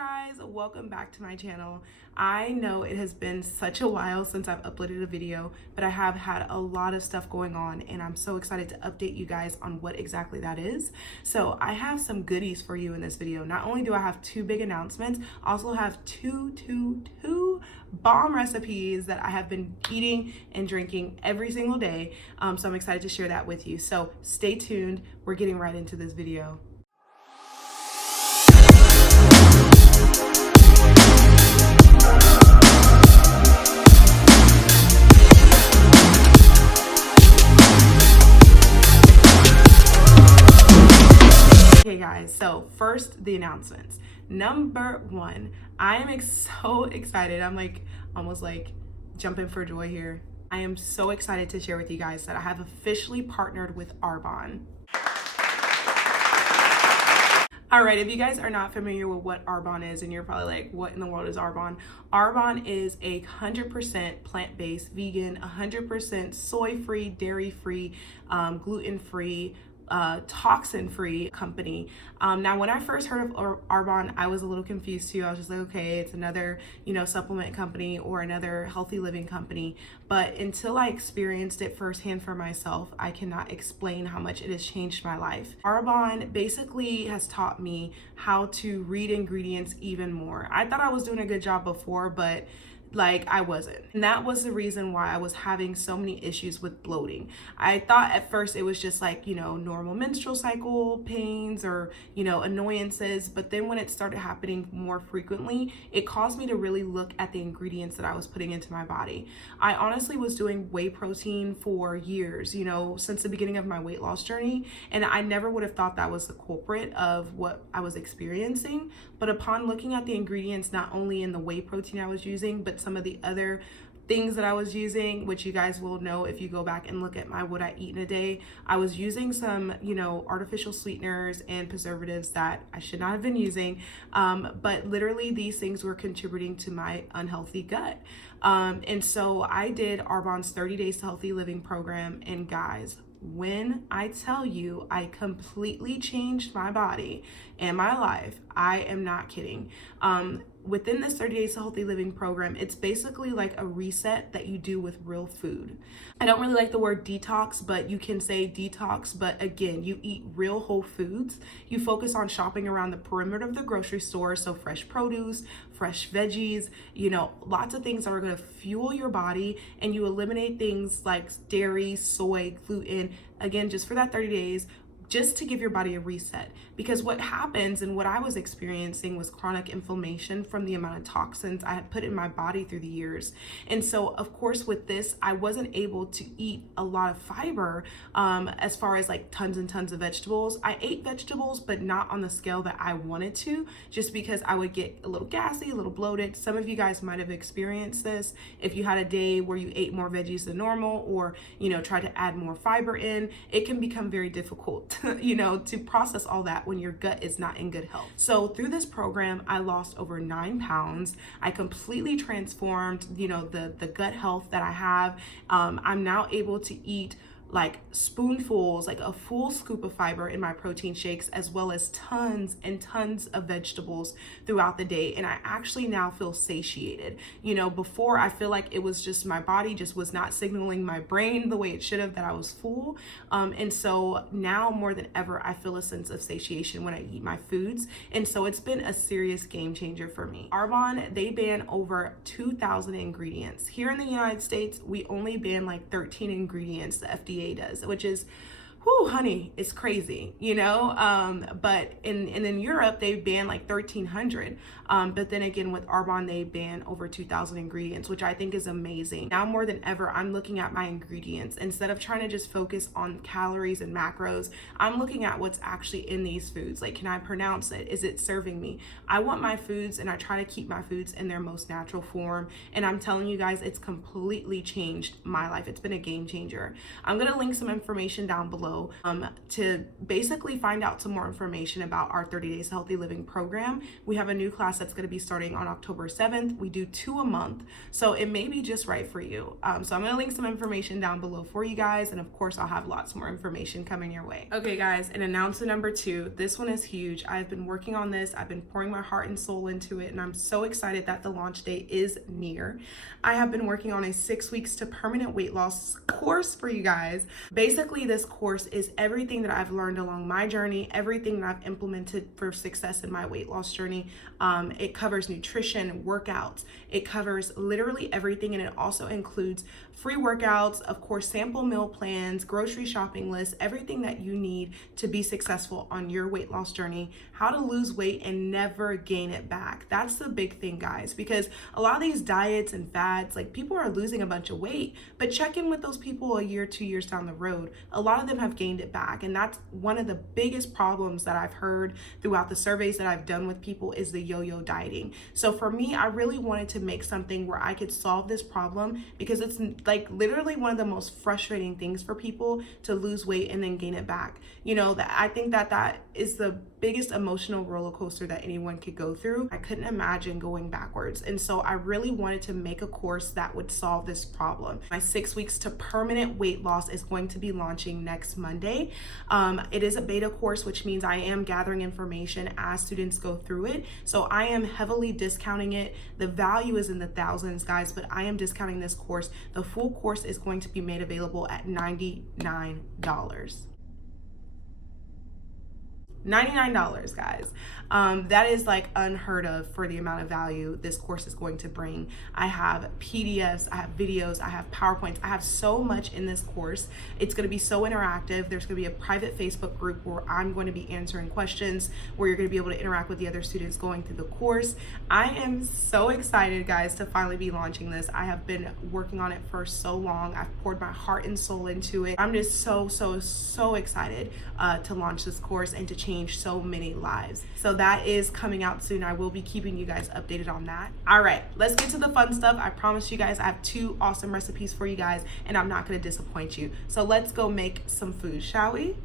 guys, welcome back to my channel. I know it has been such a while since I've uploaded a video, but I have had a lot of stuff going on and I'm so excited to update you guys on what exactly that is. So I have some goodies for you in this video. Not only do I have two big announcements, I also have two bomb recipes that I have been eating and drinking every single day. So I'm excited to share that with you. So stay tuned. We're getting right into this video. Okay guys, so first the announcements. Number one, I am so excited. I'm almost jumping for joy here. I am so excited to share with you guys that I have officially partnered with Arbonne. All right, if you guys are not familiar with what Arbonne is and you're probably like, what in the world is Arbonne? Arbonne is a 100% plant-based, vegan, 100% soy-free, dairy-free, gluten-free, toxin-free company. Now when I first heard of Arbonne, I was a little confused too. I was just like, okay, it's another, supplement company or another healthy living company. But until I experienced it firsthand for myself, I cannot explain how much it has changed my life. Arbonne basically has taught me how to read ingredients even more. I thought I was doing a good job before, but I wasn't. And that was the reason why I was having so many issues with bloating. I thought at first it was just normal menstrual cycle pains or, annoyances. But then when it started happening more frequently, it caused me to really look at the ingredients that I was putting into my body. I honestly was doing whey protein for years, since the beginning of my weight loss journey. And I never would have thought that was the culprit of what I was experiencing. But upon looking at the ingredients, not only in the whey protein I was using, but some of the other things that I was using, which you guys will know if you go back and look at my what I eat in a day, I was using some, artificial sweeteners and preservatives that I should not have been using. But literally these things were contributing to my unhealthy gut. And so I did Arbonne's 30 Days to Healthy Living program. And guys, when I tell you I completely changed my body and my life, I am not kidding. Within this 30 Days to Healthy Living program, it's basically like a reset that you do with real food. I don't really like the word detox, but you can say detox, but again, you eat real whole foods. You focus on shopping around the perimeter of the grocery store, so fresh produce, fresh veggies, lots of things that are going to fuel your body, and you eliminate things like dairy, soy, gluten, again, just for that 30 days, just to give your body a reset. Because what happens and what I was experiencing was chronic inflammation from the amount of toxins I had put in my body through the years. And so of course with this, I wasn't able to eat a lot of fiber as far as tons and tons of vegetables. I ate vegetables, but not on the scale that I wanted to, just because I would get a little gassy, a little bloated. Some of you guys might have experienced this. If you had a day where you ate more veggies than normal or, try to add more fiber in, it can become very difficult to process all that when your gut is not in good health. So through this program, I lost over 9 pounds. I completely transformed, the gut health that I have. I'm now able to eat spoonfuls, a full scoop of fiber in my protein shakes, as well as tons and tons of vegetables throughout the day. And I actually now feel satiated. Before I feel like it was just my body just was not signaling my brain the way it should have that I was full. And so now more than ever, I feel a sense of satiation when I eat my foods. And so it's been a serious game changer for me. Arbonne, they ban over 2,000 ingredients. Here in the United States, we only ban 13 ingredients. The FDA does, which is, whoo, honey, it's crazy, but in Europe, they ban 1,300. But then again, with Arbonne, they ban over 2,000 ingredients, which I think is amazing. Now more than ever, I'm looking at my ingredients. Instead of trying to just focus on calories and macros, I'm looking at what's actually in these foods. Can I pronounce it? Is it serving me? I want my foods, and I try to keep my foods in their most natural form. And I'm telling you guys, it's completely changed my life. It's been a game changer. I'm going to link some information down below below to basically find out some more information about our 30 Days Healthy Living program. We have a new class that's going to be starting on October 7th. We do 2 a month, so it may be just right for you. So I'm going to link some information down below for you guys, and of course I'll have lots more information coming your way. Okay guys, and announcement number 2, this one is huge. I've been working on this, I've been pouring my heart and soul into it, and I'm so excited that the launch date is near. I have been working on a 6 weeks to permanent weight loss course for you guys. Basically, this course is everything that I've learned along my journey, everything that I've implemented for success in my weight loss journey. It covers nutrition, workouts, it covers literally everything, and it also includes free workouts, of course, sample meal plans, grocery shopping lists, everything that you need to be successful on your weight loss journey, how to lose weight and never gain it back. That's the big thing, guys, because a lot of these diets and fads, like, people are losing a bunch of weight, but check in with those people a year, 2 years down the road. A lot of them have gained it back, and that's one of the biggest problems that I've heard throughout the surveys that I've done with people is the yo-yo dieting. So for me, I really wanted to make something where I could solve this problem, because it's like literally one of the most frustrating things for people to lose weight and then gain it back. You know, that I think that is the biggest emotional roller coaster that anyone could go through. I couldn't imagine going backwards. And so I really wanted to make a course that would solve this problem. My 6 weeks to permanent weight loss is going to be launching next Monday. It is a beta course, which means I am gathering information as students go through it. So I am heavily discounting it. The value is in the thousands, guys, but I am discounting this course. The full course is going to be made available at $99. $99, guys. That is like unheard of for the amount of value this course is going to bring. I have PDFs, I have videos, I have PowerPoints, I have so much in this course. It's going to be so interactive. There's going to be a private Facebook group where I'm going to be answering questions, where you're going to be able to interact with the other students going through the course. I am so excited, guys, to finally be launching this. I have been working on it for so long. I've poured my heart and soul into it. I'm just so excited to launch this course and to change so many lives. So that is coming out soon. I will be keeping you guys updated on that. All right, let's get to the fun stuff. I promise you guys I have 2 awesome recipes for you guys, and I'm not going to disappoint you. So let's go make some food, shall we?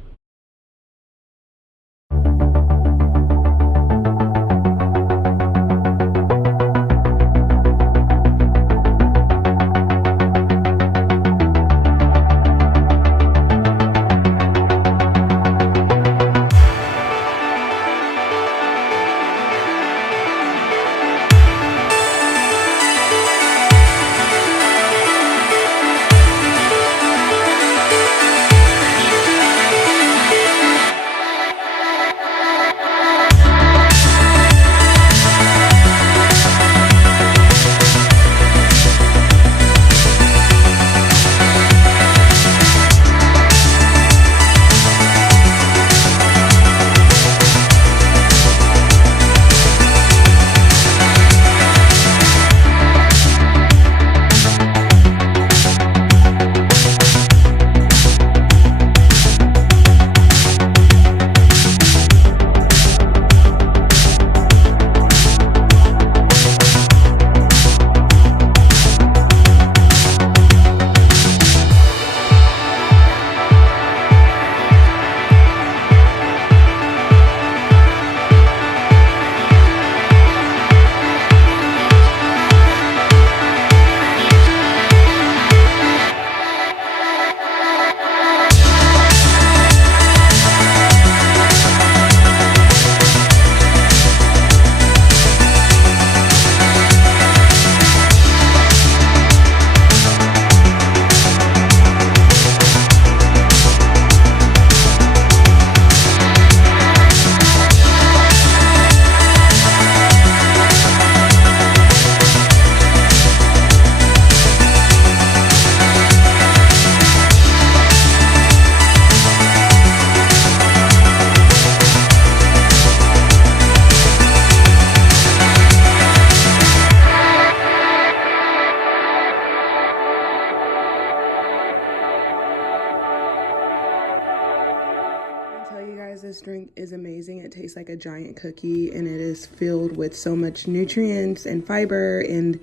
This drink is amazing. It tastes like a giant cookie, and it is filled with so much nutrients and fiber, and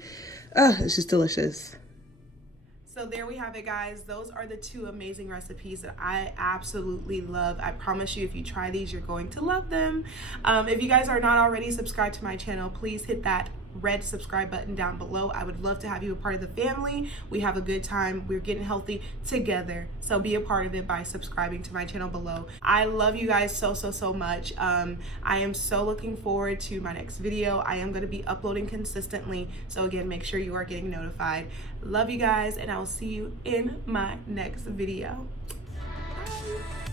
it's just delicious. So there we have it, guys. Those are the 2 amazing recipes that I absolutely love. I promise you, if you try these, you're going to love them. If you guys are not already subscribed to my channel, please hit that red subscribe button down below. I would love to have you a part of the family. We have a good time. We're getting healthy together. So be a part of it by subscribing to my channel below. I love you guys so much. I am so looking forward to my next video. I am going to be uploading consistently. So again, make sure you are getting notified. Love you guys, and I will see you in my next video. Bye.